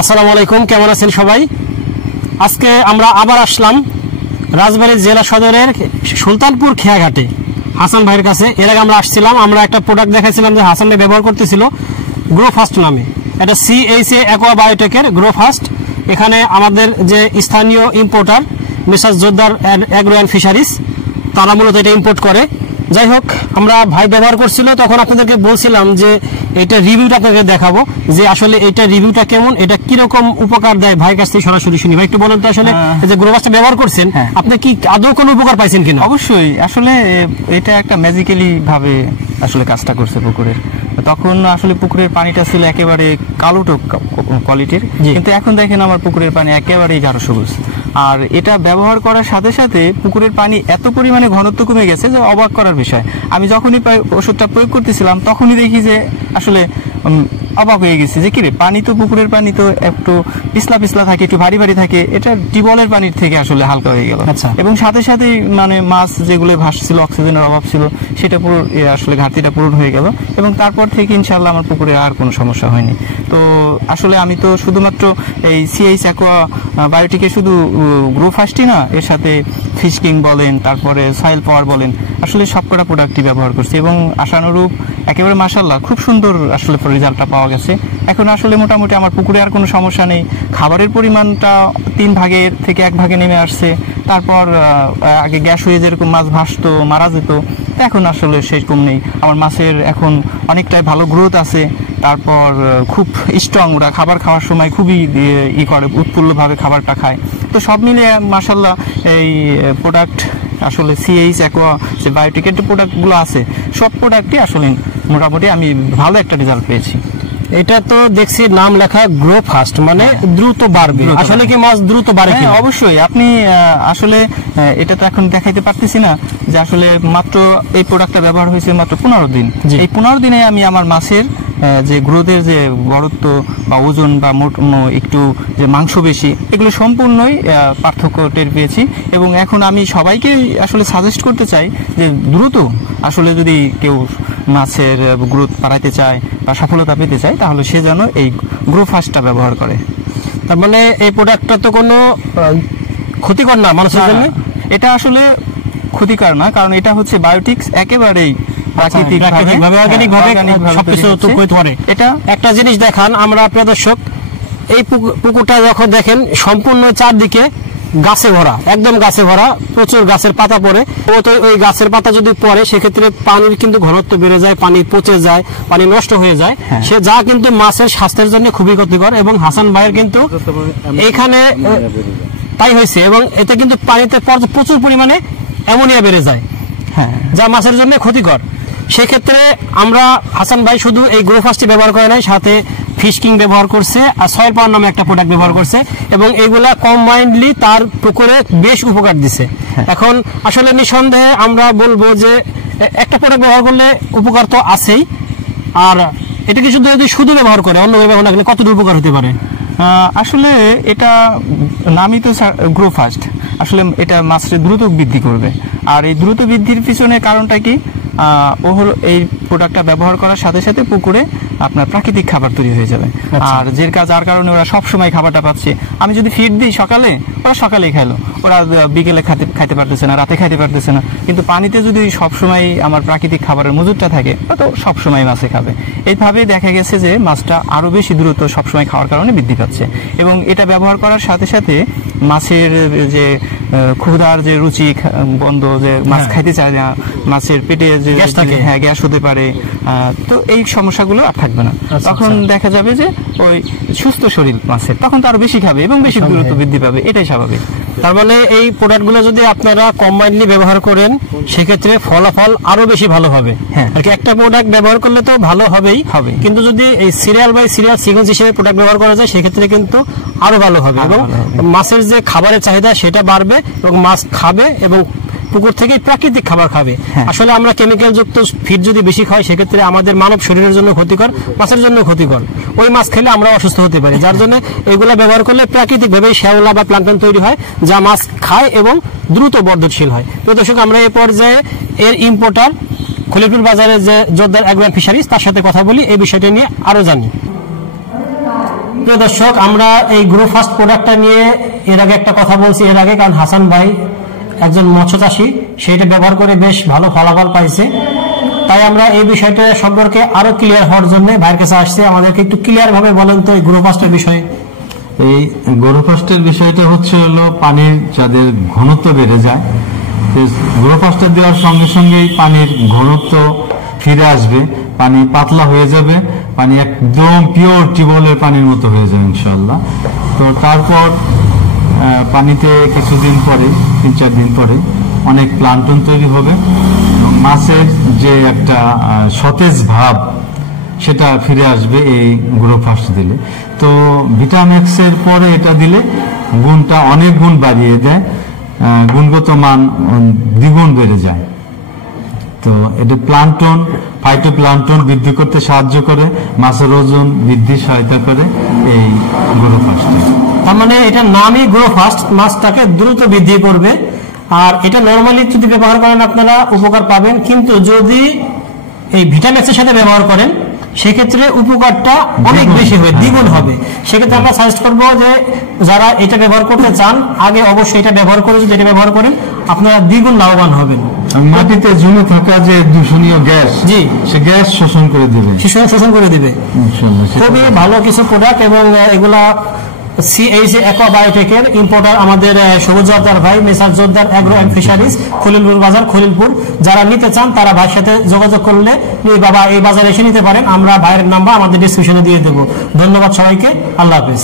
আসসালামু আলাইকুম, কেমন আছেন সবাই? আজকে আমরা আবার আসলাম রাজবাড়ী জেলা সদরের সুলতানপুর খেয়াঘাটে হাসান ভাইয়ের কাছে। এর আগে আমরা আসছিলাম, আমরা একটা প্রোডাক্ট দেখাইছিলাম যে হাসান ভাই ব্যবহার করতেছিল, গ্রো ফাস্ট নামে। এটা CHA অ্যাকোয়া বায়োটেকের গ্রো ফাস্ট। এখানে আমাদের যে স্থানীয় ইম্পোর্টার মিসেস জোরদার অ্যাগ্রো অ্যান্ড ফিশারিজ, তারা মূলত এটা ইম্পোর্ট করে। যাই হোক, আমরা ভাই ব্যবহার করছিল, তখন আপনাদেরকে বলছিলাম যে এটা রিভিউটা আপনাদের দেখাবো যে আসলে এটা রিভিউটা কেমন, এটা কিরকম উপকার দেয়। ভাইয়ের কাছ থেকে সরাসরি শুনি। ভাই একটু বলেন তো, আসলে যে গ্রো ফাস্টটা ব্যবহার করছেন আপনি কি আদৌ কোনো উপকার পাইছেন কিনা? অবশ্যই, আসলে এটা একটা ম্যাজিক্যালি ভাবে আসলে কাজটা করছে পুকুরের। তখন আসলে পুকুরের পানিটা ছিল একেবারে কালোটো কোয়ালিটির, কিন্তু এখন দেখেন আমার পুকুরের পানি একেবারেই গাঢ় সবুজ। আর এটা ব্যবহার করার সাথে সাথে পুকুরের পানি এত পরিমাণে ঘনত্ব কমে গেছে যে অবাক করার বিষয়। আমি যখনই ওষুধটা প্রয়োগ করতেছিলাম তখনই দেখি যে আসলে অবাক হয়ে গেছে যে কিরে, পানি তো পুকুরের পানি তো একটু পিছলা পিছলা থাকে, একটু ভারী ভারী থাকে, এটা টিউবওয়েলের পানির থেকে আসলে হালকা হয়ে গেল। এবং সাথে সাথেই মানে মাছ যেগুলো ভাসছিল, অক্সিজেনের অভাব ছিল, সেটা পুরো আসলে ঘাটতিটা পূরণ হয়ে গেল। এবং তারপর থেকে ইনশাআল্লাহ আমার পুকুরে আর কোনো সমস্যা হয়নি। তো আসলে আমি তো শুধুমাত্র এই CH অ্যাকোয়া বায়োটিকে শুধু গ্রো ফাস্টই না, এর সাথে ফিশ কিং বলেন, তারপরে সয়েল পাওয়ার বলেন, আসলে সবকটা প্রোডাক্টই ব্যবহার করছি এবং আশানুরূপ একেবারে মাশাআল্লাহ খুব সুন্দর আসলে রেজাল্টটা পাওয়া গেছে। এখন আসলে মোটামুটি আমার পুকুরে আর কোনো সমস্যা নেই। খাবারের পরিমাণটা 3 ভাগের থেকে 1 ভাগে নেমে আসছে। তারপর আগে গ্যাস হয়ে যেরকম মাছ ভাসতো, মারা যেত, এখন আসলে সেরকম নেই। আমার মাছের এখন অনেকটাই ভালো গ্রোথ আছে। তারপর খুব স্ট্রং, ওরা খাবার খাওয়ার সময় খুবই করে, উৎফুল্লভাবে খাবারটা খায়। তো সব মিলিয়ে মাশাআল্লাহ এই প্রোডাক্ট আসলে CH অ্যাকোয়া যে বায়োটিকের যে প্রোডাক্টগুলো আছে সব প্রোডাক্টই আসলে মোটামুটি আমি ভালো একটা রেজাল্ট পেয়েছি। এটা তো দেখছি নাম লেখা গ্রো ফাস্ট, মানে দ্রুত বাড়বে। আসলে কি মাছ দ্রুত বাড়ে? হ্যাঁ, অবশ্যই। আপনি আসলে এটা তো এখন দেখাইতে পারতেছি না যে আসলে মাত্র এই প্রোডাক্টটা ব্যবহার হয়েছে মাত্র 15 দিন। এই 15 দিনে আমি আমার মাছের যে গ্রোথের যে বড়ত্ব বা ওজন বা একটু যে মাংস বেশি, এগুলো সম্পূর্ণই পার্থক্য টের পেয়েছি। এবং এখন আমি সবাইকে আসলে সাজেস্ট করতে চাই যে দ্রুত আসলে যদি কেউ মাছের গ্রোথ বাড়াইতে চায় বা সফলতা পেতে চায় তাহলে সে যেন এই গ্রো ফাস্টটা ব্যবহার করে। তার মানে এই প্রোডাক্টটা তো কোনো ক্ষতিকর না মানুষের জন্য? এটা আসলে ক্ষতিকর না, কারণ এটা হচ্ছে বায়োটিক্স, একেবারেই এটা একটা জিনিস দেখান আমরা প্রিয় দর্শক, এই পুকুরটা যখন দেখেন সম্পূর্ণ চারদিকে গাছে ভরা, একদম গাছে ভরা, প্রচুর গাছের পাতা পড়ে। তো ওই গাছের পাতা যদি পড়ে সেক্ষেত্রে পানির কিন্তু ঘনত্ব বেড়ে যায়, পানি পচে যায়, পানি নষ্ট হয়ে যায়, সে যা কিন্তু মাছের স্বাস্থ্যের জন্য খুবই ক্ষতিকর। এবং হাসান ভাইয়ের কিন্তু এখানে তাই হয়েছে, এবং এতে কিন্তু পানিতে প্রচুর পরিমাণে অ্যামোনিয়া বেড়ে যায়, যা মাছের জন্য ক্ষতিকর। সেক্ষেত্রে আমরা হাসান ভাই শুধু এই গ্রো ফাস্টই ব্যবহার করে নাই, সাথে ফিশ কিং ব্যবহার করছে আর সয়েল পাওয়ার নামে একটা প্রোডাক্ট ব্যবহার করছে, এবং এইগুলা কম্বাইন্ডলি তার পুকুরে বেশ উপকার দিছে। এখন আসলে নিঃসন্দেহে আমরা বলবো যে একটা প্রোডাক্ট ব্যবহার করলে উপকার তো আছেই, আর এটা কি যদি শুধু ব্যবহার করে অন্য ব্যবহার না করলে কতটুকু উপকার হতে পারে? আসলে এটা নামই তো গ্রো ফাস্ট, আসলে এটা মাছের দ্রুত বৃদ্ধি করবে। আর এই দ্রুত বৃদ্ধির পিছনে কারণটা কি? ও হলো এই প্রোডাক্টটা ব্যবহার করার সাথে সাথে পুকুরে আপনার প্রাকৃতিক খাবার তৈরি হয়ে যাবে। আর যার কারণে ওরা সবসময় খাবারটা পাচ্ছে। আমি যদি ফিড দিই সকালে, ওরা সকালেই খাইলো, ওরা বিকেলে খাইতে পারতেছে না, রাতে খাইতে পারতেছে না। কিন্তু পানিতে যদি সবসময় আমার প্রাকৃতিক খাবারের মজুদটা থাকে তো সবসময় মাছে খাবে। এইভাবে দেখা গেছে যে মাছটা আরো বেশি দ্রুত সবসময় খাওয়ার কারণে বৃদ্ধি পাচ্ছে। এবং এটা ব্যবহার করার সাথে সাথে মাছের যে ক্ষুধার যে রুচি বন্ধ, যে মাছ খাইতে চায় না, মাছের পেটে যে গ্যাস হতে পারে, তো এই সমস্যাগুলো আর থাকবে না। তখন দেখা যাবে যে ওই সুস্থ শরীর মাছের, তখন তো আরো বেশি খাবে এবং বেশি দ্রুত বৃদ্ধি পাবে, এটাই স্বাভাবিক। তার মানে এই প্রোডাক্টগুলো যদি আপনারা কম্বাইন্ডলি ব্যবহার করেন সেক্ষেত্রে ফলাফল আরো বেশি ভালো হবে। আর কি একটা প্রোডাক্ট ব্যবহার করলে তো ভালো হবেই হবে, কিন্তু যদি এই সিরিয়াল বাই সিরিয়াল সিকোয়েন্স হিসেবে প্রোডাক্ট ব্যবহার করা যায় সেক্ষেত্রে কিন্তু আরো ভালো হবে, এবং মাছের যে খাবারের চাহিদা সেটা বাড়বে এবং মাছ খাবে এবং পুকুর থেকে প্রাকৃতিক খাবার খাবে। আসলে আমরা কেমিক্যাল যুক্ত ফিড যদি বেশি খাই সেক্ষেত্রে আমাদের মানব শরীরের জন্য ক্ষতিকর, মাছের জন্য ক্ষতিকর। ওই মাছ খেলে আমরা অসুস্থ হতে পারি, যার জন্য এগুলা ব্যবহার করলে প্রাকৃতিক ভাবে শ্যাওলা বা প্লাঙ্কটন তৈরি হয় যা মাছ খায় এবং দ্রুত বর্ধনশীল হয়। তো দর্শক, আমরা এই পর্যায়ে এর ইম্পোর্টার খলিলপুর বাজারে যে জোরদার অ্যাগ্রো অ্যান্ড ফিশারিজ, তার সাথে কথা বলি, এই বিষয়টা নিয়ে আরো জানি। প্রিয় দর্শক, আমরা এই গ্রো ফার্স্ট প্রোডাক্টটা নিয়ে এর আগে একটা কথা বলছি কারণ হাসান ভাই একজন মৎস্য চাষী, সেইটা ব্যবহার করে বেশ ভালো ফলাফল পাইছে। তাই আমরা এই বিষয়টা সম্পর্কে আরো ক্লিয়ার হওয়ার জন্য ভাইয়ের কাছে আসছে। আমাদেরকে একটু ক্লিয়ার ভাবে বলেন তো এই গ্রো ফার্স্টের বিষয়ে। এই গ্রো ফার্স্টের বিষয়টা হচ্ছে হলো পানির যাদের ঘনত্ব বেড়ে যায়, গ্রো ফার্স্টার দেওয়ার সঙ্গে সঙ্গেই পানির ঘনত্ব ফিরে আসবে, পানি পাতলা হয়ে যাবে, পানি একদম পিওর টিউবওয়েলের পানির মতো হয়ে যাবে ইনশাআল্লাহ। তো তারপর পানিতে কিছুদিন পরে 3-4 দিন পরে অনেক প্লান্টন তৈরি হবে এবং মাছের যে একটা সতেজ ভাব সেটা ফিরে আসবে এই গ্রো ফার্স্ট দিলে। তো ভিটামেক্স এর পরে এটা দিলে গুণটা অনেক গুণ বাড়িয়ে দেয়, গুণগত মান দ্বিগুণ বেড়ে যায়। তো এটা প্লান্টন, ফাইটোপ্লান্টন বৃদ্ধি করতে সাহায্য করে, মাছের ওজন বৃদ্ধি সহায়তা করে এই গ্রো ফার্স্ট। তার মানে এটা নামই গ্রো ফার্স্ট, মাছটাকে দ্রুত বৃদ্ধি করবে। আর এটা নরমালি যদি ব্যবহার করেন আপনারা উপকার পাবেন, কিন্তু যদি এই ভিটামিক্সের সাথে ব্যবহার করেন সেক্ষেত্রে উপকারটা অনেক বেশি হবে, দ্বিগুণ হবে। সেক্ষেত্রে আমরা সাজেস্ট করবো যে যারা এটা ব্যবহার করতে চান আগে অবশ্যই এটা ব্যবহার করে, যদি এটা ব্যবহার করেন আপনারা দ্বিগুণ লাভবান হবেন। মাটিতে জমে থাকা যে দূষণীয় গ্যাস, জি, সে গ্যাস শোষণ করে দিবে, শোষণ করে দিবে। খুবই ভালো কিছু প্রোডাক্ট এবং এগুলা CH অ্যাকোয়াবায়োটেকের ইম্পোর্টার আমাদের সবুজ জোরদার ভাই, মেসার জোরদার এগ্রো অ্যান্ড ফিশারিজ, খলিলপুর বাজার, খলিলপুর। যারা নিতে চান তারা ভাইয়ের সাথে যোগাযোগ করলে বাবা এই বাজারে এসে নিতে পারেন। আমরা ভাইয়ের নাম্বার আমাদের ডিসক্রিপশনে দিয়ে দেবো। ধন্যবাদ সবাইকে, আল্লাহ হাফেজ।